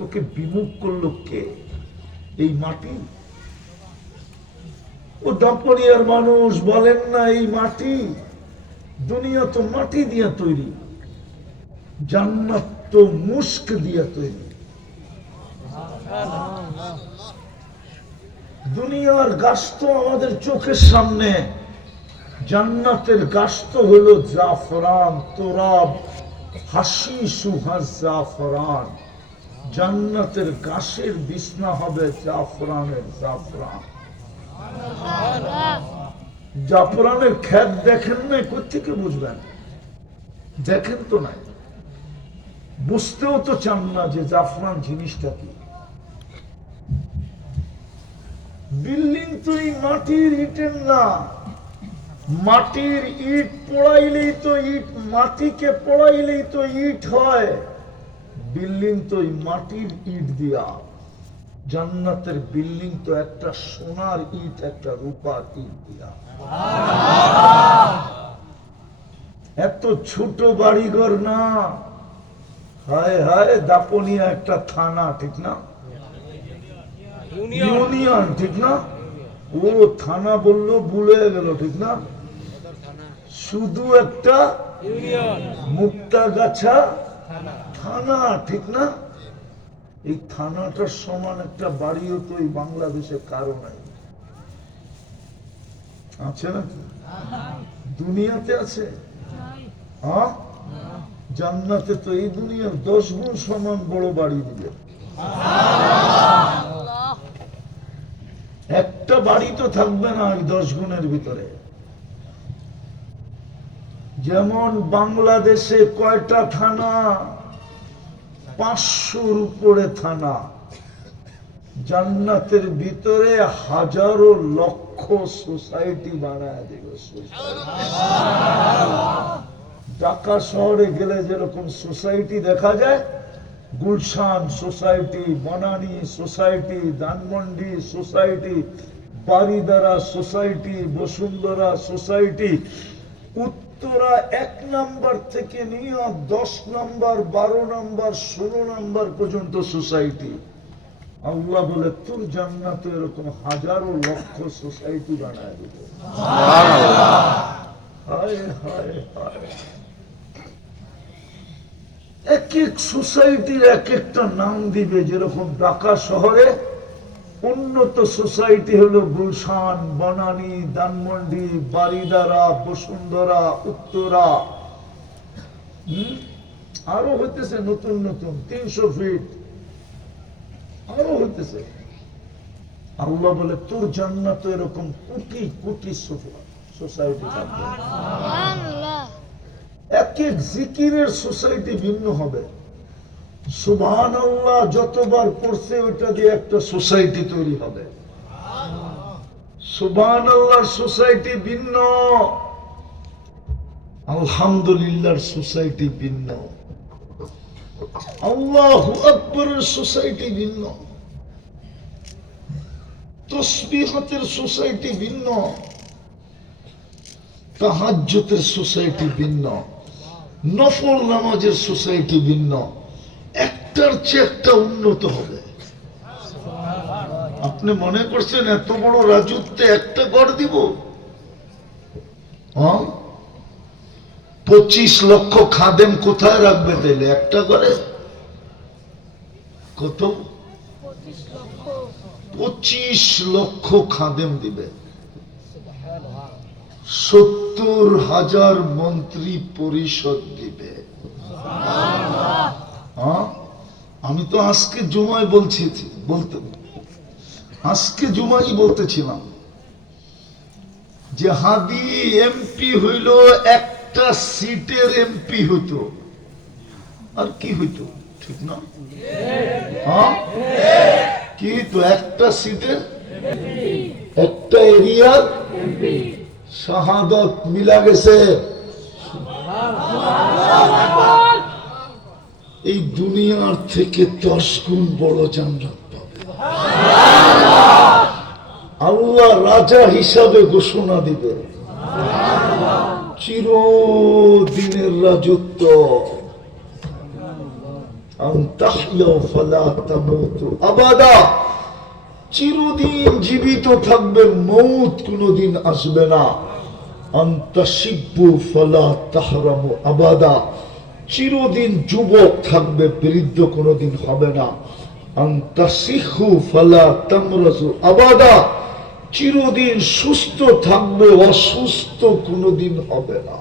তোকে বিমুখ করল কে? এই মাটি? ও দাপনিয়ার মানুষ বলেন না এই মাটি। দুনিয়া তো মাটি দিয়ে তৈরি, জান্নাত তো মুস্ক দিয়ে তৈরি। দুনিয়ার গাছ তো আমাদের চোখের সামনে, জান্নাতের গাছ তো হলো জাফরান, তোরাব, হাসি সুহাস জাফরান। জান্নাতের গাছের বিছনা হবে জাফরানের জাফরান। জাফরানের খ্যাত দেখেন না কোথেকে বুঝবেন? দেখেন তো নাই। বুঝতেও তো চান না যে জাফরান জিনিসটা কি। বিল্ডিং তো এই মাটির ইটের না। মাটির ইট পোড়াইলেই তো ইট, মাটিকে পোড়াইলেই তো ইট হয়। বিল্ডিং তো মাটির ইট দিয়া। জান্নাতের বিল্ডিং তো একটা সোনার ইট একটা রূপার ইট দিয়া। এত ছোট বাড়িঘর না। হায় হায় দাপনিয়া একটা থানা ঠিক না? ইউনিয়ন। ঠিক না? ও থানা বলল ভুলে গেল ঠিক না? শুধু একটা মুক্তাগাছা থানা। ঠিক না? এই থানাটার সমান একটা বাড়িও তো এই বাংলাদেশে কারও নাই। আছে না? দুনিয়াতে আছে? হ্যাঁ? জান্নাতে তো এই দুনিয়ার দশ গুণ সমান বড় বাড়ি দিবে। একটা বাড়ি তো থাকবে না ওই দশ গুণের ভিতরে। যেমন বাংলাদেশে কয়টা থানা? পাঁচশোর উপরে থানা। জান্নাতের ভিতরে হাজারো লক্ষ সোসাইটি বানায় দেবে। ঢাকা শহরে গেলে যেরকম সোসাইটি দেখা যায়, Gulshan society, Banani society, Dhanmondi society Baridhara society, Bashundhara society Uttara এক নাম্বার থেকে নিয়ে দশ নাম্বার বারো নাম্বার ষোলো নাম্বার পর্যন্ত সোসাইটি। আল্লাহ বলে তোর জান্নাতে এরকম হাজারো লক্ষ সোসাইটি বানায় দেবে। হায় হায় হায়। এক এক সোসাইটির এক একটা নাম দিবে যেরকম ঢাকা শহরে উন্নত সোসাইটি হলো গুলশান বনানী ধানমন্ডি বারিদারা বসুন্ধরা উত্তরা। আরও হইতেছে নতুন নতুন তিনশো ফিট আরও হইতেছে। আল্লাহ বলে তোর জান্নাত এরকম কোটি কোটি সোসাইটি থাকবে। এক এক জিকিরের সোসাইটি ভিন্ন হবে। আল্লাহ যতবার পড়ছে ওইটা দিয়ে একটা সোসাইটি তৈরি হবে। সোসাইটি ভিন্ন সোসাইটি ভিন্ন। আল্লাহ আকবরের সোসাইটি ভিন্ন। তসবিহাতের সোসাইটি ভিন্ন। তাহাজ্জতের সোসাইটি ভিন্ন। নফল নামাজের সোসাইটি ভিন্ন। একটার চেয়ে একটা উন্নত হবে। আপনি মনে করছেন এত বড় রাজত্বে একটা গড় দিব? হ্যাঁ? পঁচিশ লক্ষ খাদেম কোথায় রাখবে তাইলে? একটা করে কত? পঁচিশ লক্ষ খাদেম দিবে। সত্তর হাজার মন্ত্রী পরিষদ দিবে। হ্যাঁ? আমি তো আজকে জুমায় বলছি বলতে আজকে জুমাই বলতেছিলাম যে হাদি এমপি হইল একটা সিটের এমপি হইতো। আর কি হইতো? ঠিক না? হ্যাঁ? কি হইতো? একটা সিটের একটা এরিয়ার শাহাদত মিলা গেছে। এই দুনিয়ার থেকে দশ গুণ বড় জান্নাত পাবে। আল্লাহ রাজা হিসাবে ঘোষণা দিবে। চিরদিনের রাজত্ব। আবাদা। চিরদিন জীবিত থাকবে, মৌত কোনোদিন আসবে না। আন্তাসিব্বু ফালা তাহরামু আবাদা। চিরদিন যুবক থাকবে বৃদ্ধ কোনোদিন হবে না। আবাদা। চিরদিন সুস্থ থাকবে অসুস্থ কোনোদিন হবে না।